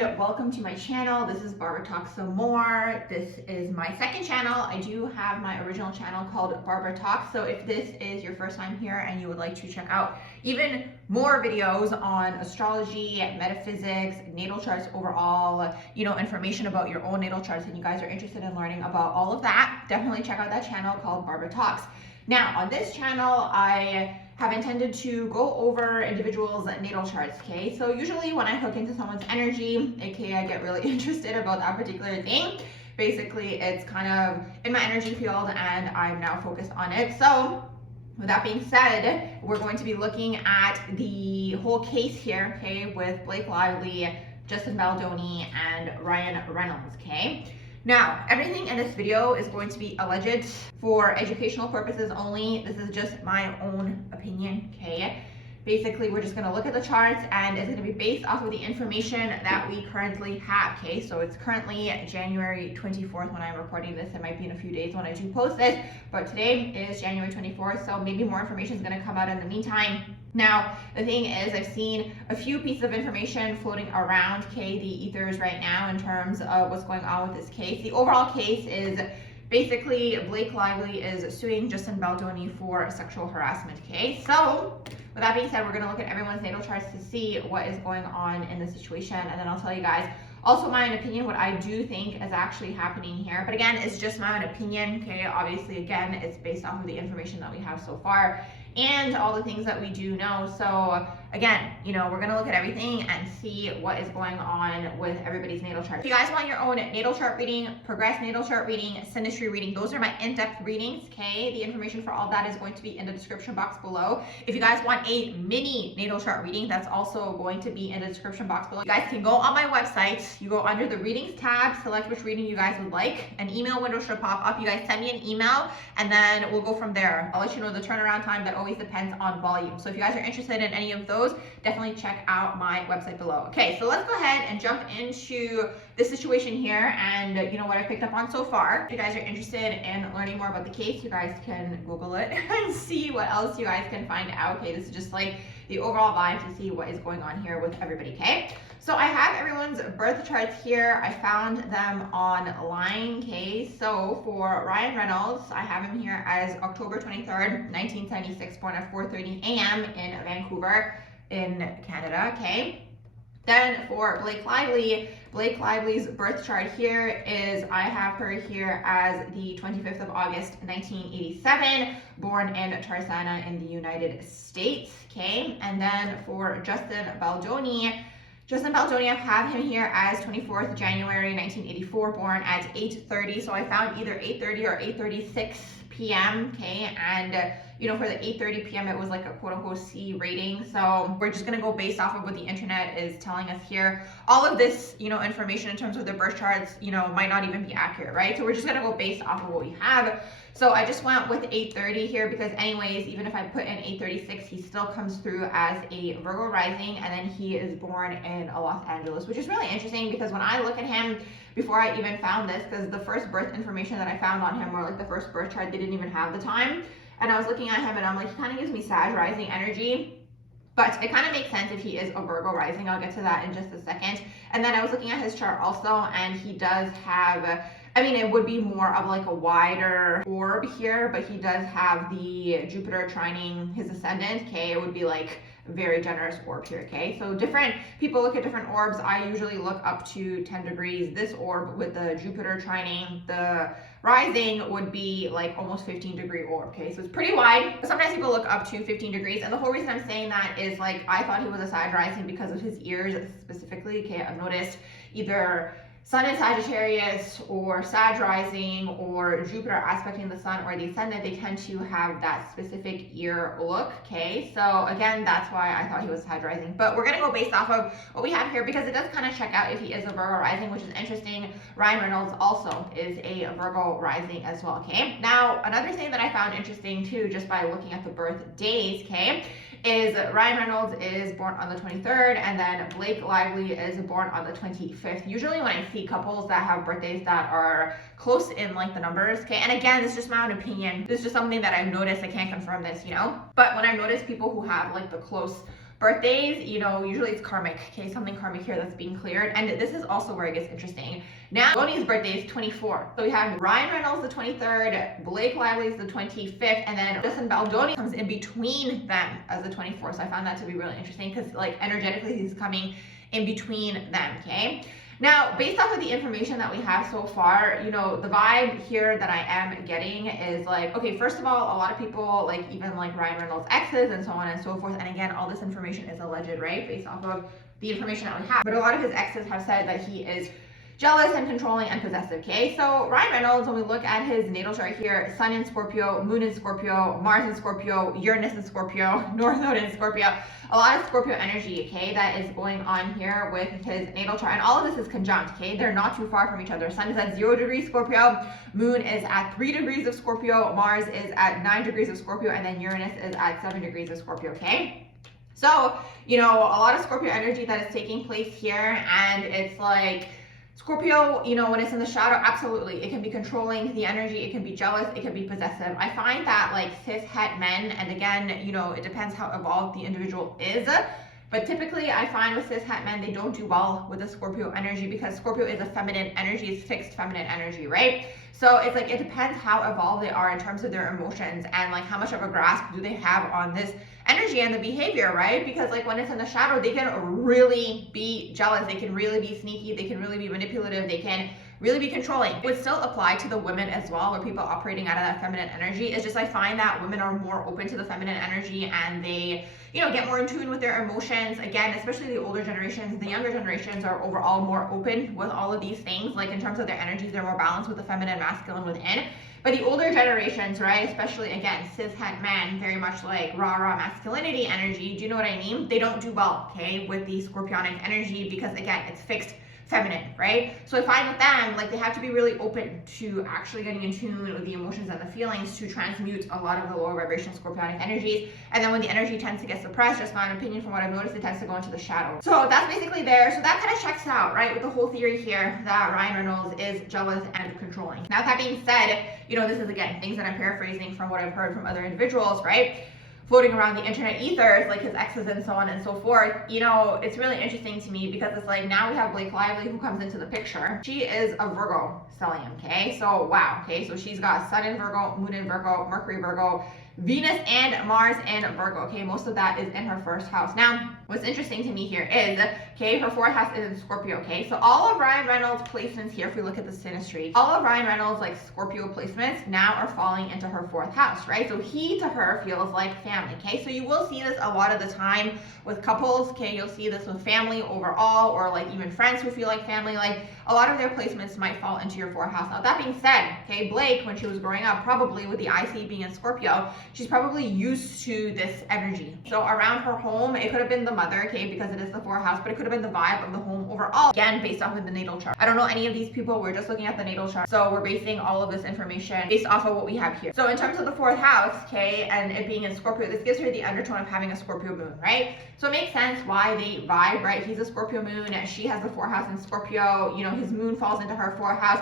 and welcome to my channel. This is Barbara Talks Some More. This is my second channel. I do have my original channel called Barbara Talks, so if this is your first time here and you would like to check out even more videos on astrology, metaphysics, natal charts overall, information about your own natal charts, and you guys are interested in learning about all of that, definitely check out that channel called Barbara Talks. Now, on this channel, I have intended to go over individuals' natal charts, okay? So usually when I hook into someone's energy, aka I get really interested about that particular thing, basically it's kind of in my energy field and I'm now focused on it. So with that being said, we're going to be looking at the whole case here, okay, with Blakelively, Justinbaldoni, and Ryanreynolds, okay? Now, everything in this video is going to be alleged for educational purposes only. This is just my own opinion, okay? Basically, we're just gonna look at the charts and it's gonna be based off of the information that we currently have, okay? So it's currently January 24th when I'm recording this. It might be in a few days when I do post this, but today is January 24th, so maybe more information is gonna come out in the meantime. Now, the thing is, I've seen a few pieces of information floating around, okay, the ethers right now in terms of what's going on with this case. The overall case is basically Blakelively is suing Justinbaldoni for sexual harassment, okay? So, with that being said, we're gonna look at everyone's natal charts to see what is going on in the situation, and then I'll tell you guys also my own opinion, what I do think is actually happening here. But again, it's just my own opinion, okay? Obviously, again, it's based off of the information that we have so far and all the things that we do know. So again, we're gonna look at everything and see what is going on with everybody's natal chart. If you guys want your own natal chart reading, progressed natal chart reading, synastry reading, those are my in-depth readings, okay? The information for all that is going to be in the description box below. If you guys want a mini natal chart reading, that's also going to be in the description box below. You guys can go on my website, you go under the readings tab, select which reading you guys would like. An email window should pop up. You guys send me an email and then we'll go from there. I'll let you know the turnaround time. That always depends on volume. So if you guys are interested in any of those, definitely check out my website below. Okay, so let's go ahead and jump into this situation here and what I picked up on so far. If you guys are interested in learning more about the case, you guys can Google it and see what else you guys can find out. Okay, this is just like the overall vibe to see what is going on here with everybody, okay? So I have everyone's birth charts here. I found them online, okay? So for Ryanreynolds, I have him here as October 23rd, 1976, born at 4:30 a.m. in Vancouver, in Canada, okay? Then for Blakelively's birth chart here is, I have her here as the 25th of August, 1987, born in Tarzana in the United States, okay? And then for Justinbaldoni, I have him here as 24th January 1984, born at 8:30. So I found either 8:30 or 8:36 p.m. okay, and for the 8:30 p.m. it was like a quote-unquote C rating. So we're just gonna go based off of what the internet is telling us here. All of this information in terms of the birth charts might not even be accurate, right? So we're just gonna go based off of what we have. So I just went with 8:30 here because anyways, even if I put in 8:36, he still comes through as a Virgo rising, and then he is born in Los Angeles, which is really interesting because when I look at him, before I even found this, because the first birth information that I found on him, or like the first birth chart, they didn't even have the time, and I was looking at him and I'm like, he kind of gives me Sag rising energy. But it kind of makes sense if he is a Virgo rising. I'll get to that in just a second. And then I was looking at his chart also, and he does have, it would be more of like a wider orb here, but he does have the Jupiter trining his ascendant, okay? It would be like a very generous orb here, okay? So different people look at different orbs. I usually look up to 10 degrees. This orb with the Jupiter trining the rising would be like almost 15-degree orb, okay? So it's pretty wide. Sometimes people look up to 15 degrees, and the whole reason I'm saying that is like, I thought he was a Sag rising because of his ears specifically, okay? I've noticed either Sun in Sagittarius or Sag rising or Jupiter aspecting the Sun or the ascendant, they tend to have that specific ear look, okay? So again, that's why I thought he was Sag rising. But we're gonna go based off of what we have here because it does kind of check out if he is a Virgo rising, which is interesting. Ryanreynolds also is a Virgo rising as well, okay? Now, another thing that I found interesting too, just by looking at the birth days, okay, is Ryanreynolds is born on the 23rd, and then Blakelively is born on the 25th. Usually when I see couples that have birthdays that are close in like the numbers, okay, and again, this is just my own opinion. This is just something that I've noticed. I can't confirm this, But when I notice people who have like the close birthdays, you know, usually it's karmic, okay, something karmic here that's being cleared. And this is also where it gets interesting. Now, Baldoni's birthday is 24. So we have Ryanreynolds the 23rd, Blakelively is the 25th, and then Justinbaldoni comes in between them as the 24th. So I found that to be really interesting because like energetically he's coming in between them, okay? Now, based off of the information that we have so far, you know, the vibe here that I am getting is like, okay, first of all, a lot of people, like even like Ryanreynolds' exes and so on and so forth, and again, all this information is alleged, right, based off of the information that we have, but a lot of his exes have said that he is jealous and controlling and possessive, okay? So Ryanreynolds, when we look at his natal chart here, Sun in Scorpio, Moon in Scorpio, Mars in Scorpio, Uranus in Scorpio, North Node in Scorpio, a lot of Scorpio energy, okay, that is going on here with his natal chart. And all of this is conjunct, okay? They're not too far from each other. Sun is at 0 degrees Scorpio, Moon is at 3 degrees of Scorpio, Mars is at 9 degrees of Scorpio, and then Uranus is at 7 degrees of Scorpio, okay? So, you know, a lot of Scorpio energy that is taking place here, and it's like, Scorpio, you know, when it's in the shadow, absolutely. It can be controlling the energy. It can be jealous. It can be possessive. I find that like cis-het men, and again, you know, it depends how evolved the individual is. But typically I find with cis-het men, they don't do well with the Scorpio energy because Scorpio is a feminine energy. It's fixed feminine energy, right? So it's like, it depends how evolved they are in terms of their emotions and like how much of a grasp do they have on this energy and the behavior, right? Because like when it's in the shadow, they can really be jealous. They can really be sneaky. They can really be manipulative. They can really be controlling. It would still apply to the women as well, where people operating out of that feminine energy. It's just I find that women are more open to the feminine energy and they, you know, get more in tune with their emotions. Again, especially the older generations, the younger generations are overall more open with all of these things. Like in terms of their energies, they're more balanced with the feminine, masculine within. But the older generations, right, especially again, cis-het men, very much like rah-rah masculinity energy, do you know what I mean? They don't do well, okay, with the Scorpionic energy because again, it's fixed feminine, right? So I find with them, like they have to be really open to actually getting in tune with the emotions and the feelings to transmute a lot of the lower vibrational Scorpionic energies. And then when the energy tends to get suppressed, just my opinion from what I've noticed, it tends to go into the shadow. So that's basically there. So that kind of checks out, right, with the whole theory here that Ryanreynolds is jealous and controlling. Now that being said, you know, this is again, things that I'm paraphrasing from what I've heard from other individuals, right? Floating around the internet ethers, like his exes and so on and so forth, you know, it's really interesting to me because it's like now we have Blakelively who comes into the picture. She is a Virgo stellium, okay? So wow, okay, so she's got Sun in Virgo, Moon in Virgo, Mercury Virgo, Venus and Mars in Virgo, okay? Most of that is in her first house. Now, what's interesting to me here is, okay, her fourth house is in Scorpio, okay? So all of Ryanreynolds' placements here, if we look at the Synastry, all of Ryanreynolds' like Scorpio placements now are falling into her fourth house, right? So he to her feels like family, okay? So you will see this a lot of the time with couples, okay? You'll see this with family overall, or like even friends who feel like family. Like a lot of their placements might fall into your fourth house. Now that being said, okay, Blake, when she was growing up, probably with the IC being in Scorpio, she's probably used to this energy. So around her home, it could have been the mother, okay, because it is the fourth house, but it could have been the vibe of the home overall, again, based off of the natal chart. I don't know any of these people, we're just looking at the natal chart. So we're basing all of this information based off of what we have here. So in terms of the fourth house, okay, and it being in Scorpio, this gives her the undertone of having a Scorpio moon, right? So it makes sense why they vibe, right? He's a Scorpio moon, she has the fourth house in Scorpio, you know, his moon falls into her fourth house.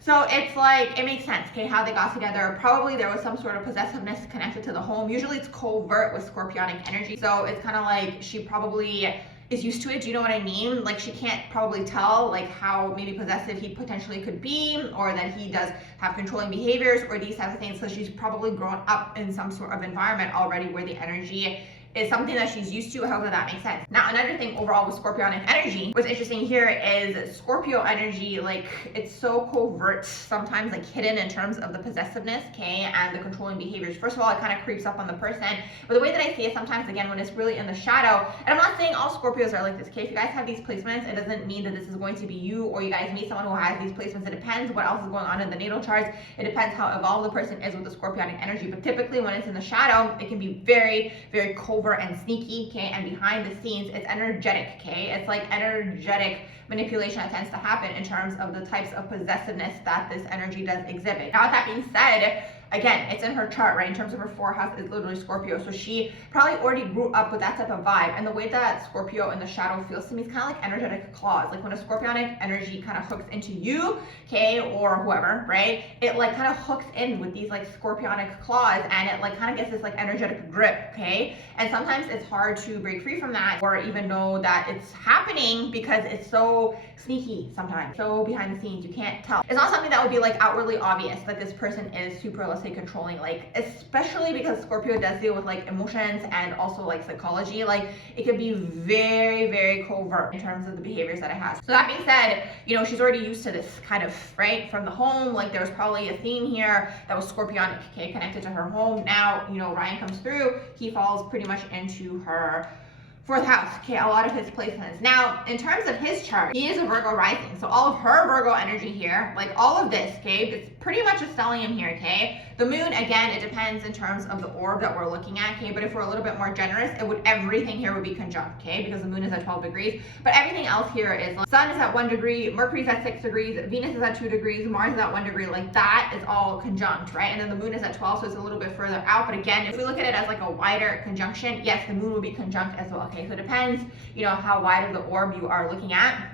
So it's like, it makes sense, okay, how they got together. Probably there was some sort of possessiveness connected to the home. Usually it's covert with Scorpionic energy. So it's kind of like she probably is used to it. Do you know what I mean? Like she can't probably tell like how maybe possessive he potentially could be, or that he does have controlling behaviors or these types of things. So she's probably grown up in some sort of environment already where the energy is something that she's used to. However, that makes sense. Now, another thing overall with Scorpionic energy, what's interesting here is Scorpio energy, like it's so covert, sometimes like hidden in terms of the possessiveness, okay, and the controlling behaviors. First of all, it kind of creeps up on the person, but the way that I see it sometimes, again, when it's really in the shadow, and I'm not saying all Scorpios are like this, okay, if you guys have these placements, it doesn't mean that this is going to be you, or you guys meet someone who has these placements. It depends what else is going on in the natal charts. It depends how evolved the person is with the Scorpionic energy, but typically when it's in the shadow, it can be very, very covert and sneaky, okay, and behind the scenes, it's energetic, okay? It's like energetic manipulation that tends to happen in terms of the types of possessiveness that this energy does exhibit. Now, with that being said, again, it's in her chart, right? In terms of her 4th house, it's literally Scorpio. So she probably already grew up with that type of vibe. And the way that Scorpio in the shadow feels to me is kind of like energetic claws. Like when a scorpionic energy kind of hooks into you, okay, or whoever, right? It like kind of hooks in with these like scorpionic claws, and it like kind of gets this like energetic grip, okay? And sometimes it's hard to break free from that or even know that it's happening because it's so sneaky sometimes, so behind the scenes, you can't tell. It's not something that would be like outwardly obvious that this person is super, let's say, controlling, like especially because Scorpio does deal with like emotions and also like psychology. Like it could be very, very covert in terms of the behaviors that it has. So that being said, you know, she's already used to this kind of, right, from the home. Like there was probably a theme here that was scorpionic, okay, connected to her home. Now, you know, Ryan comes through, he falls pretty much into her 4th house, okay, a lot of his placements. Now, in terms of his chart, he is a Virgo rising. So all of her Virgo energy here, like all of this, okay, it's pretty much a stellium here, okay? The moon, again, it depends in terms of the orb that we're looking at, okay? But if we're a little bit more generous, everything here would be conjunct, okay? Because the moon is at 12 degrees. But everything else here is, like, sun is at 1 degree, Mercury's at 6 degrees, Venus is at 2 degrees, Mars is at 1 degree. Like that is all conjunct, right? And then the moon is at 12, so it's a little bit further out. But again, if we look at it as like a wider conjunction, yes, the moon will be conjunct as well, okay? So it depends, you know, how wide of the orb you are looking at.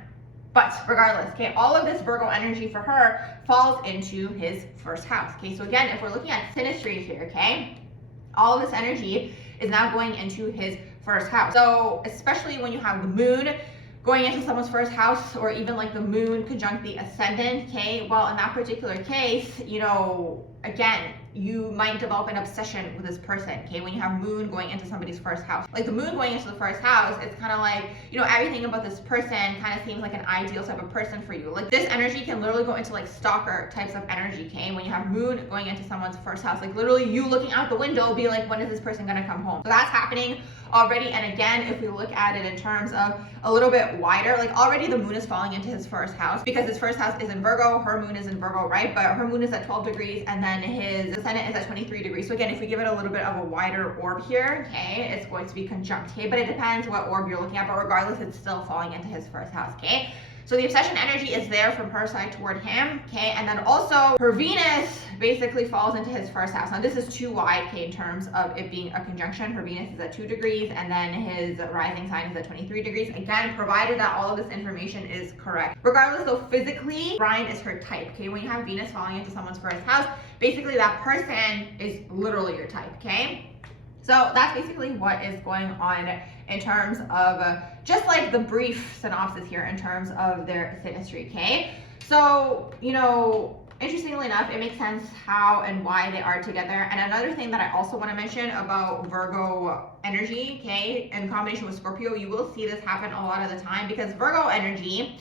But regardless, okay, all of this Virgo energy for her falls into his 1st house, okay? So again, if we're looking at synastry here, okay, all of this energy is now going into his 1st house. So especially when you have the moon going into someone's 1st house, or even like the moon conjunct the ascendant, okay, well, in that particular case, you know, again, you might develop an obsession with this person, okay, when you have moon going into somebody's 1st house. Like the moon going into the 1st house, it's kind of like, you know, everything about this person kind of seems like an ideal type of person for you. Like this energy can literally go into like stalker types of energy, okay, when you have moon going into someone's 1st house. Like literally you looking out the window be like, when is this person gonna come home? So that's happening already. And again, if we look at it in terms of a little bit wider, like already the moon is falling into his 1st house because his 1st house is in Virgo, her moon is in Virgo, right? But her moon is at 12 degrees and then his ascendant is at 23 degrees. So again, if we give it a little bit of a wider orb here, okay, it's going to be conjunct, okay? But it depends what orb you're looking at, but regardless, it's still falling into his 1st house, okay? So the obsession energy is there from her side toward him, okay? And then also her Venus basically falls into his 1st house. Now this is too wide, okay, in terms of it being a conjunction. Her Venus is at 2 degrees and then his rising sign is at 23 degrees. Again, provided that all of this information is correct. Regardless, though, physically, Ryan is her type, okay? When you have Venus falling into someone's 1st house, basically that person is literally your type, okay? So that's basically what is going on in terms of just like the brief synopsis here in terms of their synastry, okay? So, you know, interestingly enough, it makes sense how and why they are together. And another thing that I also want to mention about Virgo energy, okay, in combination with Scorpio, you will see this happen a lot of the time because Virgo energy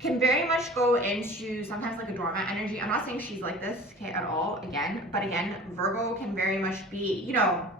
can very much go into sometimes like a dormant energy. I'm not saying she's like this, okay, at all, again, but again, Virgo can very much be, you know,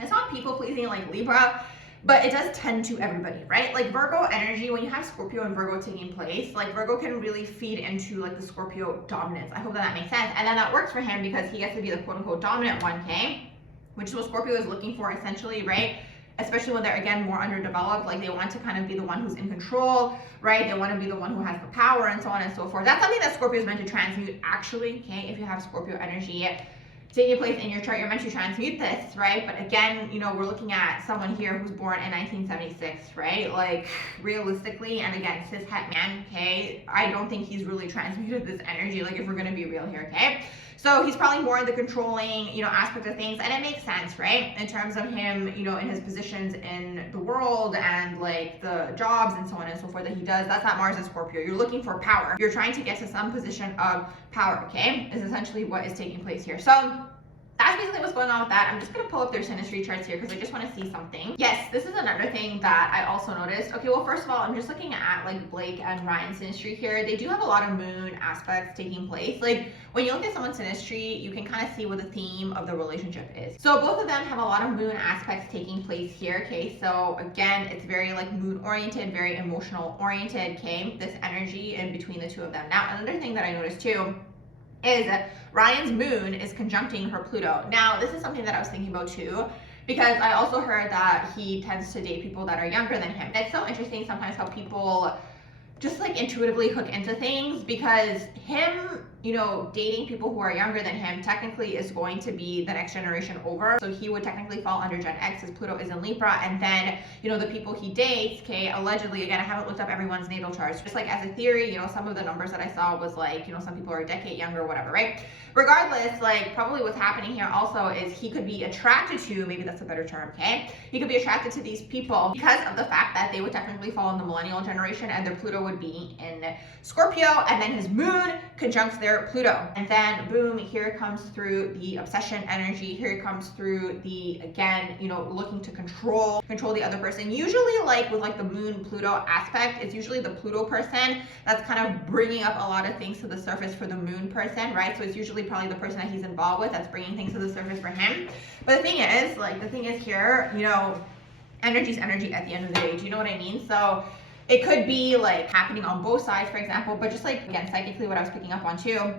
it's not people pleasing like Libra, but it does tend to everybody, right? Like Virgo energy, when you have Scorpio and Virgo taking place, like Virgo can really feed into like the Scorpio dominance. I hope that makes sense. And then that works for him because he gets to be the quote unquote dominant one, okay? Which is what Scorpio is looking for essentially, right? Especially when they're, again, more underdeveloped, like they want to kind of be the one who's in control, right? They want to be the one who has the power and so on and so forth. That's something that Scorpio is meant to transmute actually, okay? If you have Scorpio energy taking place in your chart, you're meant to transmute this, right? But again, you know, we're looking at someone here who's born in 1976, right? Like realistically, and again, cis-het man, okay? I don't think he's really transmuted this energy, like if we're gonna be real here, okay? So he's probably more the controlling, you know, aspect of things, and it makes sense, right? In terms of him, you know, in his positions in the world and like the jobs and so on and so forth that he does. That's not Mars and Scorpio. You're looking for power. You're trying to get to some position of power, okay? Is essentially what is taking place here. So that's basically what's going on with that. I'm just gonna pull up their synastry charts here because I just want to see something. Yes, this is another thing that I also noticed. Okay, well, first of all, I'm just looking at like Blake and Ryan's synastry here. They do have a lot of moon aspects taking place. Like when you look at someone's synastry, you can kind of see what the theme of the relationship is. So both of them have a lot of moon aspects taking place here, okay? So again, it's very like moon oriented, very emotional oriented, okay? This energy in between the two of them. Now, another thing that I noticed too is that Ryan's moon is conjuncting her Pluto. Now, this is something that I was thinking about too, because I also heard that he tends to date people that are younger than him. It's so interesting sometimes how people just like intuitively hook into things, because him you know, dating people who are younger than him technically is going to be the next generation over. So he would technically fall under Gen X as Pluto is in Libra. And then, you know, the people he dates, okay, allegedly, again, I haven't looked up everyone's natal charts. Just like as a theory, you know, some of the numbers that I saw was like, you know, some people are a decade younger, whatever, right? Regardless, like probably what's happening here also is he could be attracted to, maybe that's a better term, okay? He could be attracted to these people because of the fact that they would technically fall in the millennial generation and their Pluto would be in Scorpio, and then his moon conjuncts their Pluto. And then boom, here comes through the obsession energy. Here it comes through the, again, you know, looking to control the other person. Usually like with like the moon Pluto aspect, it's usually the Pluto person that's kind of bringing up a lot of things to the surface for the moon person, right? So it's usually probably the person that he's involved with that's bringing things to the surface for him. But the thing is here, you know, energy's energy at the end of the day. Do you know what I mean? So it could be like happening on both sides, for example, but just like, again, psychically what I was picking up on too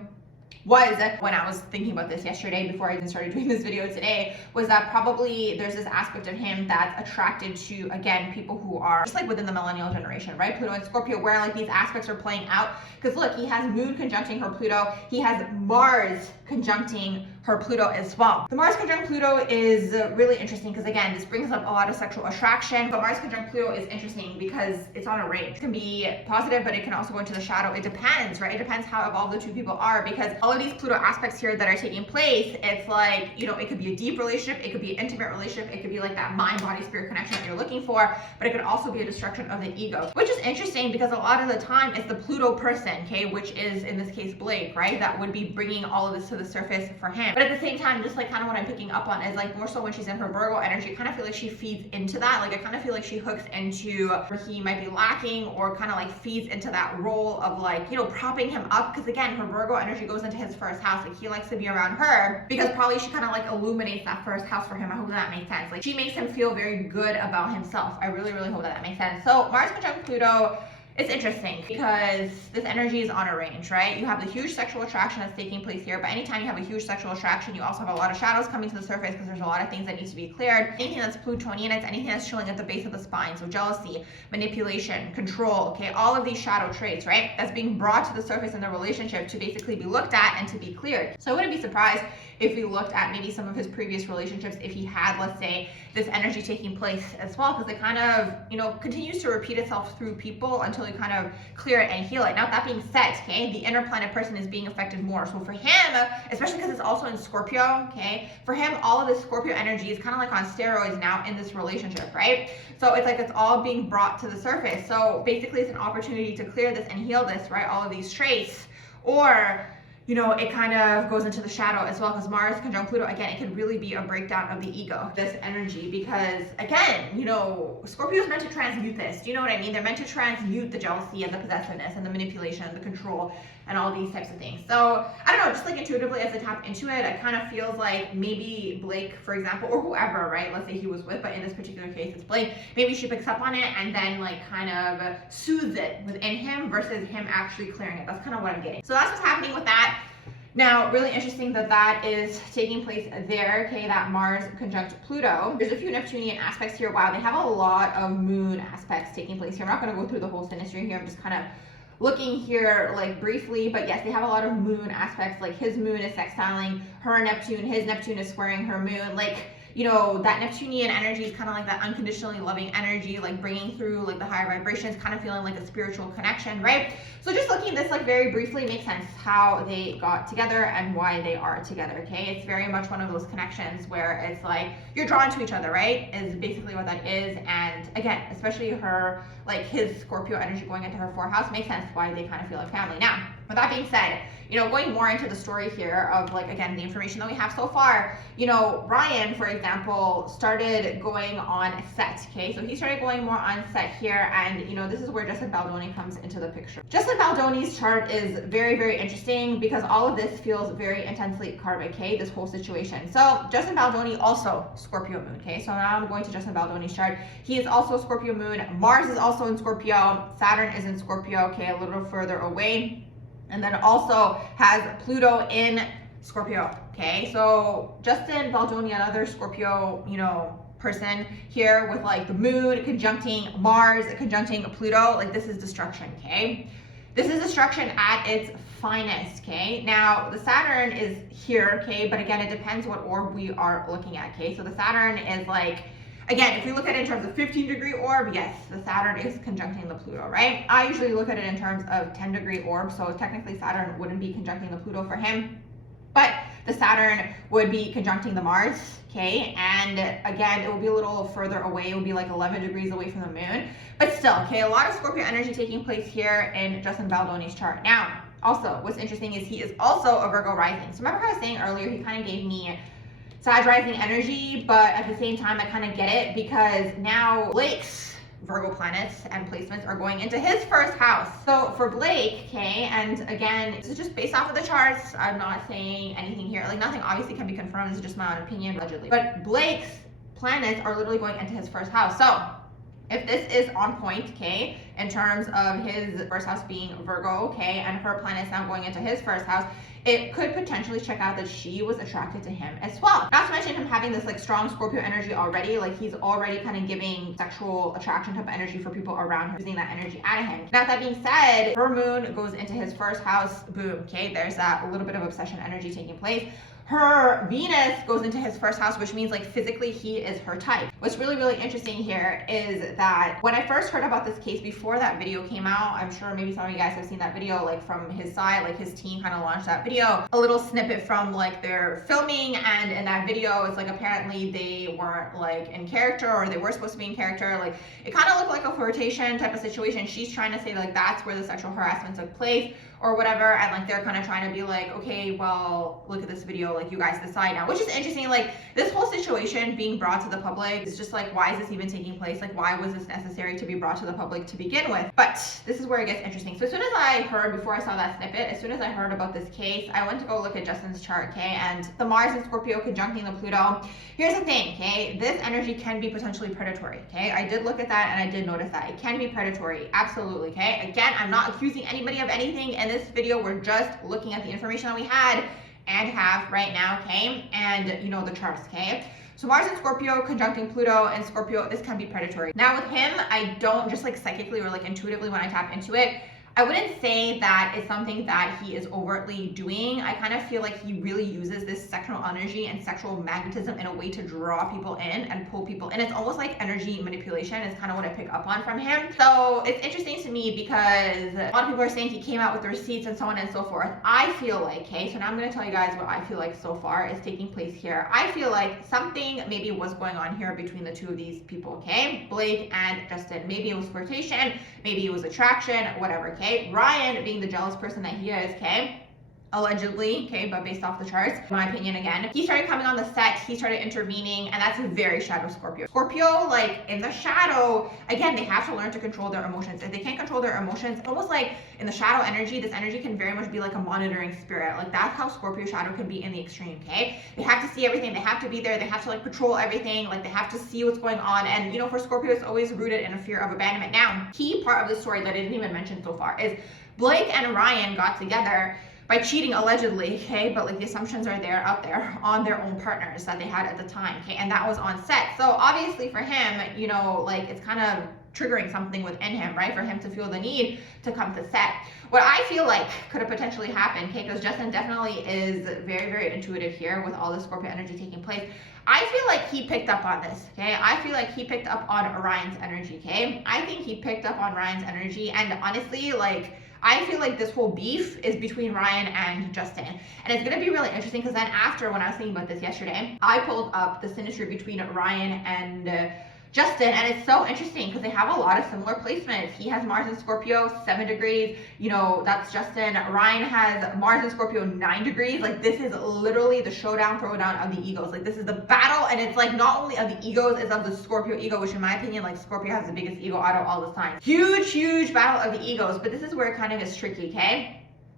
was when I was thinking about this yesterday before I even started doing this video today, was that probably there's this aspect of him that's attracted to, again, people who are just like within the millennial generation, right? Pluto and Scorpio, where like these aspects are playing out. Because look, he has moon conjuncting her Pluto. He has Mars conjuncting her Pluto as well. The Mars conjunct Pluto is really interesting because again, this brings up a lot of sexual attraction. But Mars conjunct Pluto is interesting because it's on a range. It can be positive, but it can also go into the shadow. It depends, right? It depends how evolved the two people are, because all of these Pluto aspects here that are taking place, it's like, you know, it could be a deep relationship, it could be an intimate relationship, it could be like that mind, body, spirit connection that you're looking for, but it could also be a destruction of the ego, which is interesting because a lot of the time it's the Pluto person, okay, which is in this case Blake, right, that would be bringing all of this to the surface for him. But at the same time, just like kind of what I'm picking up on is like more so when she's in her Virgo energy, I kind of feel like she feeds into that. Like I kind of feel like she hooks into where he might be lacking, or kind of like feeds into that role of like, you know, propping him up, because again, her Virgo energy goes into his first house. Like he likes to be around her because probably she kind of like illuminates that first house for him. I hope that makes sense. Like she makes him feel very good about himself. I really, really hope that makes sense. So Mars conjunct Pluto, it's interesting because this energy is on a range, right? You have the huge sexual attraction that's taking place here, but anytime you have a huge sexual attraction, you also have a lot of shadows coming to the surface because there's a lot of things that need to be cleared. Anything that's Plutonian, it's anything that's chilling at the base of the spine. So jealousy, manipulation, control, okay? All of these shadow traits, right? That's being brought to the surface in the relationship to basically be looked at and to be cleared. So I wouldn't be surprised if we looked at maybe some of his previous relationships, if he had, let's say, this energy taking place as well, because it kind of, you know, continues to repeat itself through people until you kind of clear it and heal it. Now, that being said, okay, the inner planet person is being affected more. So for him, especially because it's also in Scorpio, okay, for him, all of this Scorpio energy is kind of like on steroids now in this relationship, right? So it's like it's all being brought to the surface. So basically, it's an opportunity to clear this and heal this, right? All of these traits, or you know, it kind of goes into the shadow as well, because Mars conjunct Pluto, again, it can really be a breakdown of the ego, this energy, because again, you know, Scorpio is meant to transmute this. Do you know what I mean? They're meant to transmute the jealousy and the possessiveness and the manipulation and the control and all these types of things. So I don't know, just like intuitively as I tap into it, it kind of feels like maybe Blake, for example, or whoever, right? Let's say he was with, but in this particular case, it's Blake. Maybe she picks up on it and then like kind of soothes it within him versus him actually clearing it. That's kind of what I'm getting. So that's what's happening with that. Now, really interesting that that is taking place there, okay, that Mars conjunct Pluto. There's a few Neptunian aspects here. Wow, they have a lot of moon aspects taking place here. I'm not going to go through the whole Synastry here. I'm just kind of looking here like briefly, but yes, they have a lot of moon aspects. Like his moon is sextiling her Neptune, his Neptune is squaring her moon. Like, you know, that Neptunian energy is kind of like that unconditionally loving energy, like bringing through like the higher vibrations, kind of feeling like a spiritual connection, right? So just looking at this like very briefly makes sense how they got together and why they are together, okay? It's very much one of those connections where it's like you're drawn to each other, right? Is basically what that is. And again, especially her, like his Scorpio energy going into her fourth house makes sense why they kind of feel like family. Now, with that being said, you know, going more into the story here of like, again, the information that we have so far, you know, Ryan, for example, started going on set, okay? So he started going more on set here, and, you know, this is where Justinbaldoni comes into the picture. Justinbaldoni's chart is very, very interesting because all of this feels very intensely karmic, okay, this whole situation. So Justinbaldoni also Scorpio moon, okay? So now I'm going to Justinbaldoni's chart. He is also Scorpio moon. Mars is also in Scorpio. Saturn is in Scorpio, okay, a little further away. And then also has Pluto in Scorpio, okay? So Justinbaldoni, another Scorpio, you know, person here with like the moon conjuncting Mars, conjuncting Pluto, like this is destruction, okay? This is destruction at its finest, okay? Now, the Saturn is here, okay? But again, it depends what orb we are looking at, okay? So the Saturn is like, again, if we look at it in terms of 15-degree orb, yes, the Saturn is conjuncting the Pluto, right? I usually look at it in terms of 10-degree orb, so technically Saturn wouldn't be conjuncting the Pluto for him. But the Saturn would be conjuncting the Mars, okay? And again, it will be a little further away. It will be like 11 degrees away from the moon. But still, okay, a lot of Scorpio energy taking place here in Justinbaldoni's chart. Now, also, what's interesting is he is also a Virgo rising. So remember how I was saying earlier, he kind of gave me Sag rising energy, but at the same time, I kind of get it because now Blake's Virgo planets and placements are going into his first house. So for Blake, okay, and again, this is just based off of the charts. I'm not saying anything here. Like, nothing obviously can be confirmed. This is just my own opinion, allegedly. But Blake's planets are literally going into his first house. So if this is on point, okay, in terms of his first house being Virgo, okay, and her planets now going into his first house, it could potentially check out that she was attracted to him as well. Not to mention him having this like strong Scorpio energy already, like he's already kind of giving sexual attraction type of energy for people around him, using that energy out of him. Now, that being said, her moon goes into his first house, boom, okay, there's that little bit of obsession energy taking place. Her Venus goes into his first house, which means like physically he is her type. What's really, really interesting here is that when I first heard about this case before that video came out, I'm sure maybe some of you guys have seen that video, like from his side, like his team kind of launched that video, a little snippet from like their filming, and in that video, it's like apparently they weren't like in character, or they were supposed to be in character. Like it kind of looked like a flirtation type of situation. She's trying to say like that's where the sexual harassment took place or whatever, and like they're kind of trying to be like, okay, well, look at this video, like you guys decide now, which is interesting. Like this whole situation being brought to the public is just like, why is this even taking place? Like, why was this necessary to be brought to the public to begin with? But this is where it gets interesting. So as soon as I heard, before I saw that snippet, as soon as I heard about this case, I went to go look at Justin's chart, okay, and the Mars and Scorpio conjuncting the Pluto. Here's the thing, okay, this energy can be potentially predatory, okay? I did look at that and I did notice that. It can be predatory, absolutely, okay? Again, I'm not accusing anybody of anything. In this video, we're just looking at the information that we had and have right now, okay? And you know, the charts, okay? So Mars and Scorpio conjuncting Pluto and Scorpio, this can be predatory. Now with him, I don't just like psychically or like intuitively when I tap into it, I wouldn't say that it's something that he is overtly doing. I kind of feel like he really uses this sexual energy and sexual magnetism in a way to draw people in and pull people in. It's almost like energy manipulation is kind of what I pick up on from him. So it's interesting to me because a lot of people are saying he came out with the receipts and so on and so forth. I feel like, okay, so now I'm going to tell you guys what I feel like so far is taking place here. I feel like something maybe was going on here between the two of these people, okay? Blake and Justin. Maybe it was flirtation, maybe it was attraction, whatever, okay? Ryan, being the jealous person that he is, okay, allegedly, okay, but based off the charts, in my opinion, again, he started coming on the set, he started intervening, and that's a very shadow Scorpio. Scorpio, like in the shadow, again, they have to learn to control their emotions. If they can't control their emotions, almost like in the shadow energy, this energy can very much be like a monitoring spirit. Like that's how Scorpio shadow can be in the extreme, okay? They have to see everything, they have to be there, they have to like patrol everything, like they have to see what's going on. And you know, for Scorpio, it's always rooted in a fear of abandonment. Now, key part of the story that I didn't even mention so far is Blake and Ryan got together by cheating allegedly, okay, but like the assumptions are there out there on their own partners that they had at the time, okay, and that was on set. So obviously for him, you know, like it's kind of triggering something within him, right, for him to feel the need to come to set. What I feel like could have potentially happened, okay, because Justin definitely is very, very intuitive here with all the Scorpio energy taking place. I feel like he picked up on this, okay? I feel like he picked up on Ryan's energy, okay? I think he picked up on Ryan's energy, and honestly, like, I feel like this whole beef is between Ryan and Justin. And it's gonna be really interesting because then after, when I was thinking about this yesterday, I pulled up the synastry between Ryan and Justin, and it's so interesting because they have a lot of similar placements. He has Mars in Scorpio, 7 degrees, you know, that's Justin. Ryan has Mars in Scorpio, 9 degrees. Like this is literally the showdown, throwdown of the egos. Like this is the battle, and it's like not only of the egos, it's of the Scorpio ego, which in my opinion, like Scorpio has the biggest ego out of all the signs. Huge, huge battle of the egos, but this is where it kind of gets tricky, okay?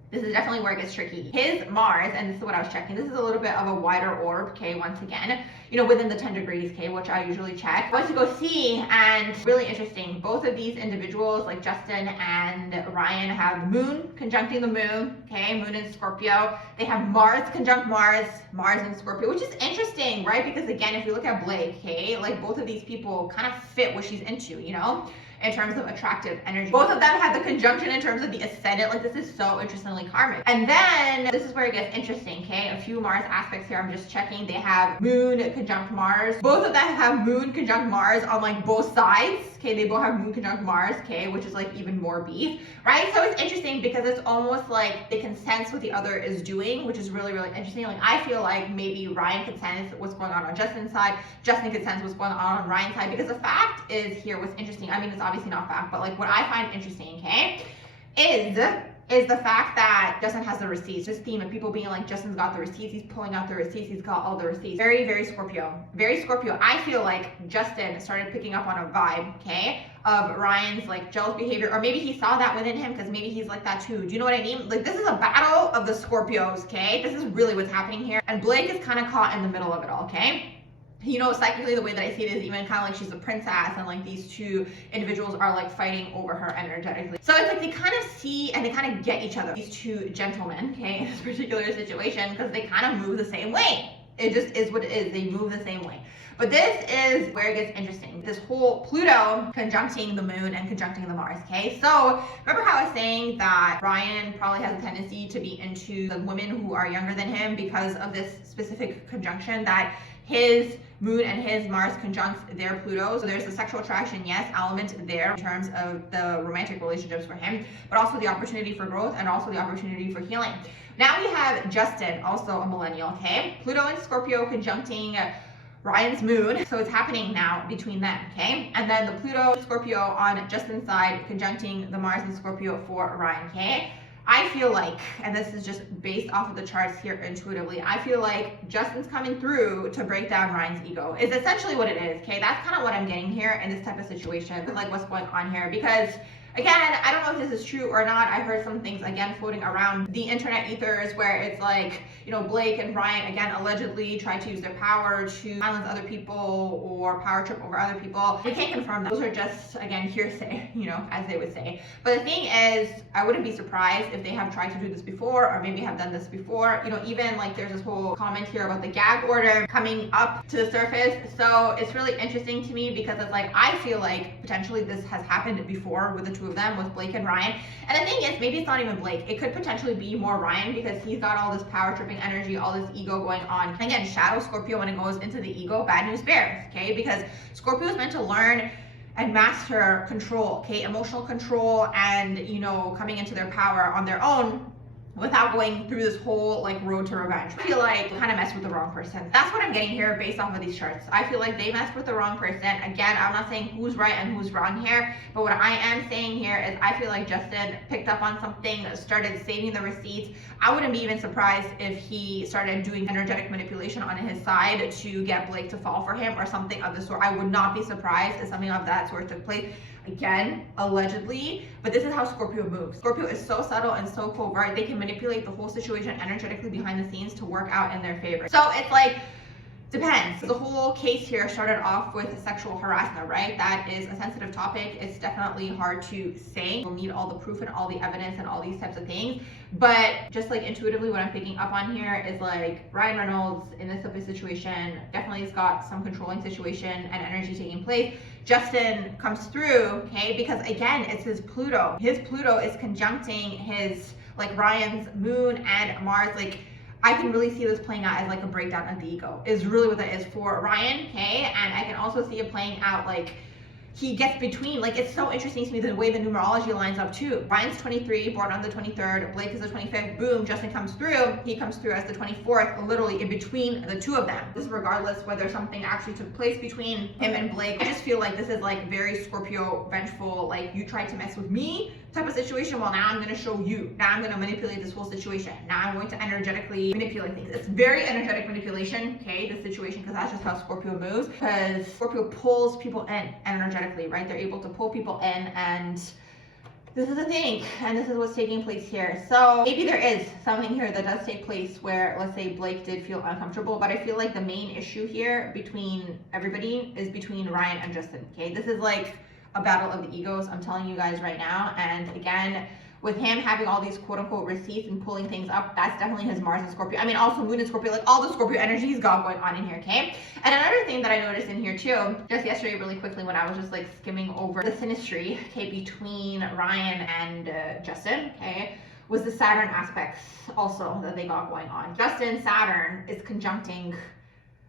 This is definitely where it gets tricky. His Mars, and this is what I was checking, this is a little bit of a wider orb, okay, once again, you know, within the 10 degrees, okay, which I usually check. I went to go see, and really interesting, both of these individuals, like Justin and Ryan, have Moon conjuncting the Moon, okay, Moon in Scorpio. They have Mars conjunct Mars, Mars in Scorpio, which is interesting, right? Because again, if you look at Blake, okay, like both of these people kind of fit what she's into, you know? in terms of attractive energy. Both of them have the conjunction in terms of the ascendant. Like, this is so interestingly karmic. And then this is where it gets interesting, okay? A few Mars aspects here. I'm just checking. They have Moon conjunct Mars. Both of them have Moon conjunct Mars on like both sides. Okay, they both have Moon conjunct Mars, okay, which is like even more beef, right? So it's interesting because it's almost like they can sense what the other is doing, which is really, really interesting. Like, I feel like maybe Ryan could sense what's going on Justin's side, Justin could sense what's going on Ryan's side, because the fact is here, what's interesting, I mean, it's obviously not fact, but like what I find interesting, okay, is the fact that Justin has the receipts. This theme of people being like, Justin's got the receipts, he's pulling out the receipts, he's got all the receipts. Very, very Scorpio. Very Scorpio. I feel like Justin started picking up on a vibe, okay, of Ryan's like jealous behavior, or maybe he saw that within him because maybe he's like that too. Do you know what I mean? Like, this is a battle of the Scorpios, okay? This is really what's happening here. And Blake is kind of caught in the middle of it all, okay? You know, psychically, the way that I see it is even kind of like she's a princess, and like these two individuals are like fighting over her energetically. So it's like they kind of see and they kind of get each other, these two gentlemen, okay, in this particular situation, because they kind of move the same way. It just is what it is. They move the same way. But this is where it gets interesting. This whole Pluto conjuncting the Moon and conjuncting the Mars, okay? So remember how I was saying that Ryan probably has a tendency to be into the women who are younger than him because of this specific conjunction, that his Moon and his Mars conjuncts their Pluto. So there's the sexual attraction, yes, element there in terms of the romantic relationships for him, but also the opportunity for growth and also the opportunity for healing. Now we have Justin, also a millennial, okay? Pluto and Scorpio conjuncting Ryan's Moon. So it's happening now between them, okay? And then the Pluto Scorpio on Justin's side conjuncting the Mars and Scorpio for Ryan, okay? I feel like, and this is just based off of the charts here intuitively, I feel like Justin's coming through to break down Ryan's ego is essentially what it is, okay? That's kind of what I'm getting here in this type of situation, like what's going on here, because again, I don't know if this is true or not. I heard some things again floating around the internet ethers where it's like, you know, Blake and Ryan again allegedly tried to use their power to silence other people or power trip over other people. We can't confirm that. Those are just, again, hearsay, you know, as they would say. But the thing is, I wouldn't be surprised if they have tried to do this before, or maybe have done this before. You know, even like there's this whole comment here about the gag order coming up to the surface. So it's really interesting to me because it's like, I feel like potentially this has happened before with the two of them, with Blake and Ryan. And the thing is, maybe it's not even Blake. It could potentially be more Ryan because he's got all this power tripping energy, all this ego going on. Again, shadow Scorpio, when it goes into the ego, bad news bears, okay? Because Scorpio is meant to learn and master control, okay? Emotional control and, you know, coming into their power on their own without going through this whole like road to revenge. I feel like they kind of messed with the wrong person. That's what I'm getting here based off of these charts. I feel like they messed with the wrong person. Again, I'm not saying who's right and who's wrong here, but what I am saying here is I feel like Justin picked up on something, started saving the receipts. I wouldn't be even surprised if he started doing energetic manipulation on his side to get Blake to fall for him or something of the sort. I would not be surprised if something of that sort took place. Again, allegedly, but this is how Scorpio moves. Scorpio is so subtle and so covert. They can manipulate the whole situation energetically behind the scenes to work out in their favor. So it's like, depends. The whole case here started off with sexual harassment, right? That is a sensitive topic. It's definitely hard to say. You'll need all the proof and all the evidence and all these types of things. But just like intuitively, what I'm picking up on here is like Ryanreynolds in this type of situation definitely has got some controlling situation and energy taking place. Justin comes through, okay, because again, it's his Pluto. His Pluto is conjuncting his, like Ryan's Moon and Mars. Like, I can really see this playing out as like a breakdown of the ego is really what that is for Ryan, okay? And I can also see it playing out like he gets between, like it's so interesting to me the way the numerology lines up too. Ryan's 23, born on the 23rd, Blake is the 25th, boom, Justin comes through, he comes through as the 24th, literally in between the two of them. This is regardless whether something actually took place between him and Blake. I just feel like this is like very Scorpio vengeful, like you tried to mess with me type of situation. Well, now I'm going to show you. Now I'm going to manipulate this whole situation. Now I'm going to energetically manipulate things. It's very energetic manipulation, okay, this situation, because that's just how Scorpio moves. Because Scorpio pulls people in energetically, right? They're able to pull people in, and this is the thing, and this is what's taking place here. So maybe there is something here that does take place where, let's say, Blake did feel uncomfortable, but I feel like the main issue here between everybody is between Ryan and Justin, okay? This is like a battle of the egos, I'm telling you guys right now. And again, with him having all these quote unquote receipts and pulling things up, that's definitely his Mars and Scorpio. I mean, also Moon and Scorpio, like all the Scorpio energy he's got going on in here, okay? And another thing that I noticed in here too, just yesterday really quickly when I was just like skimming over the Synastry, okay, between Ryan and Justin, okay, was the Saturn aspects also that they got going on. Justin, Saturn is conjuncting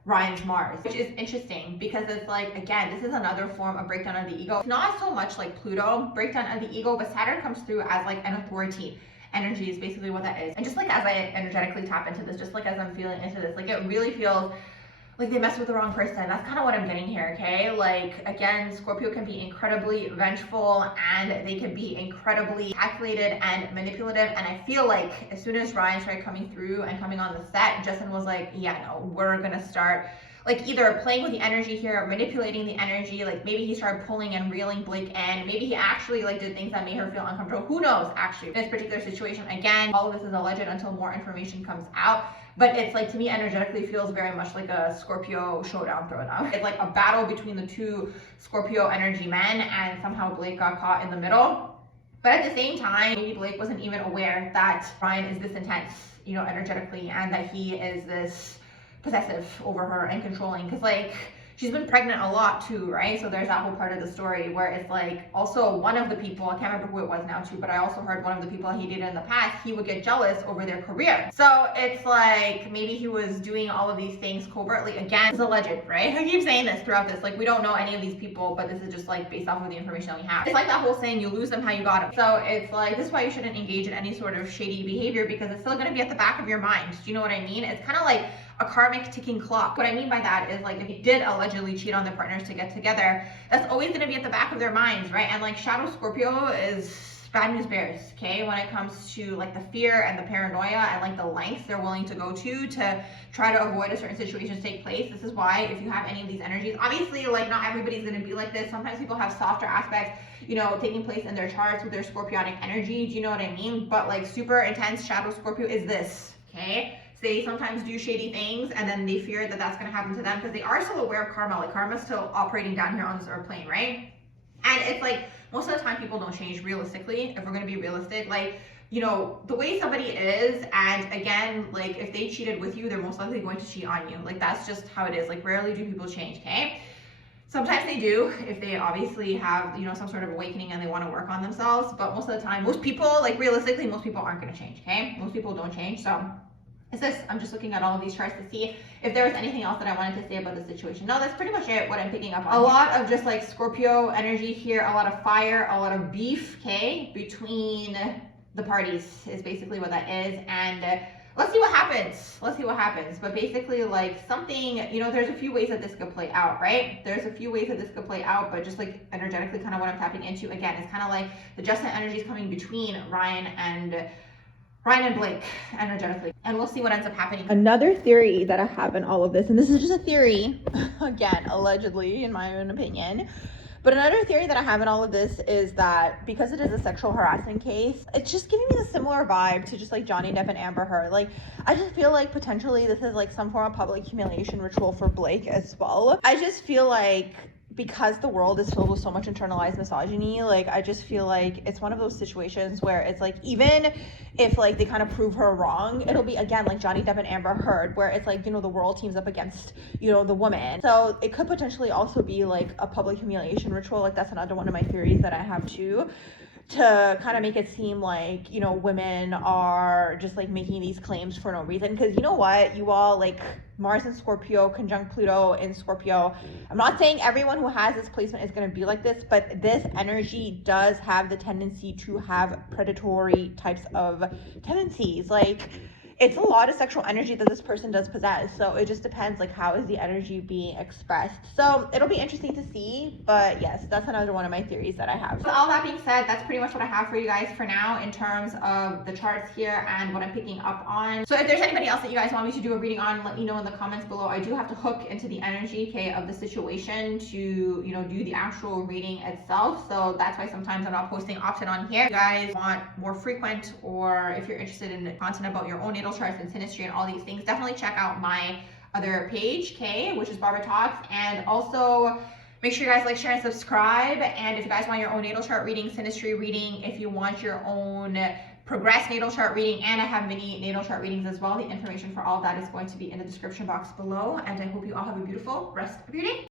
Ryan's Mars, which is interesting because it's like, again, this is another form of breakdown of the ego. It's not so much like Pluto breakdown of the ego, but Saturn comes through as like an authority energy is basically what that is. And just like as I energetically tap into this, just like as I'm feeling into this, like it really feels like they messed with the wrong person. That's kind of what I'm getting here, okay? Like, again, Scorpio can be incredibly vengeful and they can be incredibly calculated and manipulative. And I feel like as soon as Ryan started coming through and coming on the set, Justin was like, yeah, no, we're gonna start like either playing with the energy here, manipulating the energy, like maybe he started pulling and reeling Blake in, maybe he actually like did things that made her feel uncomfortable. Who knows, actually, in this particular situation. Again, all of this is alleged until more information comes out. But it's like, to me, energetically feels very much like a Scorpio showdown throwdown. It's like a battle between the two Scorpio energy men, and somehow Blake got caught in the middle. But at the same time, maybe Blake wasn't even aware that Ryan is this intense, you know, energetically, and that he is this possessive over her and controlling. Because like, she's been pregnant a lot too, right? So there's that whole part of the story where it's like, also one of the people, I can't remember who it was now too, but I also heard one of the people he dated in the past, he would get jealous over their career. So it's like, maybe he was doing all of these things covertly. Again, it's alleged, right? I keep saying this throughout this, like we don't know any of these people, but this is just like based off of the information that we have. It's like that whole saying, you lose them how you got them. So it's like, this is why you shouldn't engage in any sort of shady behavior, because it's still gonna be at the back of your mind. Do you know what I mean? It's kind of like a karmic ticking clock. What I mean by that is like, if you did allegedly cheat on their partners to get together, that's always going to be at the back of their minds, right? And like Shadow Scorpio is bad news bears, okay? When it comes to like the fear and the paranoia and like the lengths they're willing to go to try to avoid a certain situation to take place. This is why if you have any of these energies, obviously like not everybody's going to be like this. Sometimes people have softer aspects, you know, taking place in their charts with their scorpionic energy. Do you know what I mean? But like super intense Shadow Scorpio is this, okay? They sometimes do shady things and then they fear that that's going to happen to them because they are still aware of karma. Like karma's still operating down here on this earth plane, right? And it's like, most of the time people don't change realistically. If we're going to be realistic, like, you know, the way somebody is, and again, like if they cheated with you, they're most likely going to cheat on you. Like that's just how it is. Like rarely do people change, okay? Sometimes they do if they obviously have, you know, some sort of awakening and they want to work on themselves. But most of the time, most people, like realistically, most people aren't going to change, okay? Most people don't change. So is this, I'm just looking at all of these charts to see if there was anything else that I wanted to say about the situation. No, that's pretty much it, what I'm picking up on. A lot of just like Scorpio energy here, a lot of fire, a lot of beef, okay, between the parties is basically what that is. And let's see what happens. Let's see what happens. But basically like something, you know, there's a few ways that this could play out, right? There's a few ways that this could play out, but just like energetically kind of what I'm tapping into, again, it's kind of like the Justin energy is coming between Ryan and Blake energetically, and we'll see what ends up happening. Another theory that I have in all of this, and this is just a theory, again, allegedly, in my own opinion, but another theory that I have in all of this is that because it is a sexual harassment case, it's just giving me a similar vibe to just like Johnny Depp and Amber Heard. Like, I just feel like potentially this is like some form of public humiliation ritual for Blake as well. I just feel like because the world is filled with so much internalized misogyny, like I just feel like it's one of those situations where it's like, even if like they kind of prove her wrong, it'll be again like Johnny Depp and Amber Heard, where it's like, you know, the world teams up against, you know, the woman. So it could potentially also be like a public humiliation ritual. Like that's another one of my theories that I have too, to kind of make it seem like, you know, women are just like making these claims for no reason. Because you know what, you all, like Mars in Scorpio conjunct Pluto in Scorpio, I'm not saying everyone who has this placement is going to be like this, but this energy does have the tendency to have predatory types of tendencies. Like it's a lot of sexual energy that this person does possess. So it just depends, like, how is the energy being expressed. So it'll be interesting to see. But yes, that's another one of my theories that I have. So all that being said, that's pretty much what I have for you guys for now in terms of the charts here and what I'm picking up on. So if there's anybody else that you guys want me to do a reading on, let me know in the comments below. I do have to hook into the energy, okay, of the situation to, you know, do the actual reading itself. So that's why sometimes I'm not posting often on here. If you guys want more frequent, or if you're interested in content about your own natal charts and synastry and all these things, definitely check out my other page, okay, which is Barbara Talks. And also, Make sure you guys like, share, and subscribe. And if you guys want your own natal chart reading, synastry reading, if you want your own progressed natal chart reading, and I have mini natal chart readings as well, the information for all of that is going to be in the description box below. And I hope you all have a beautiful rest of your day.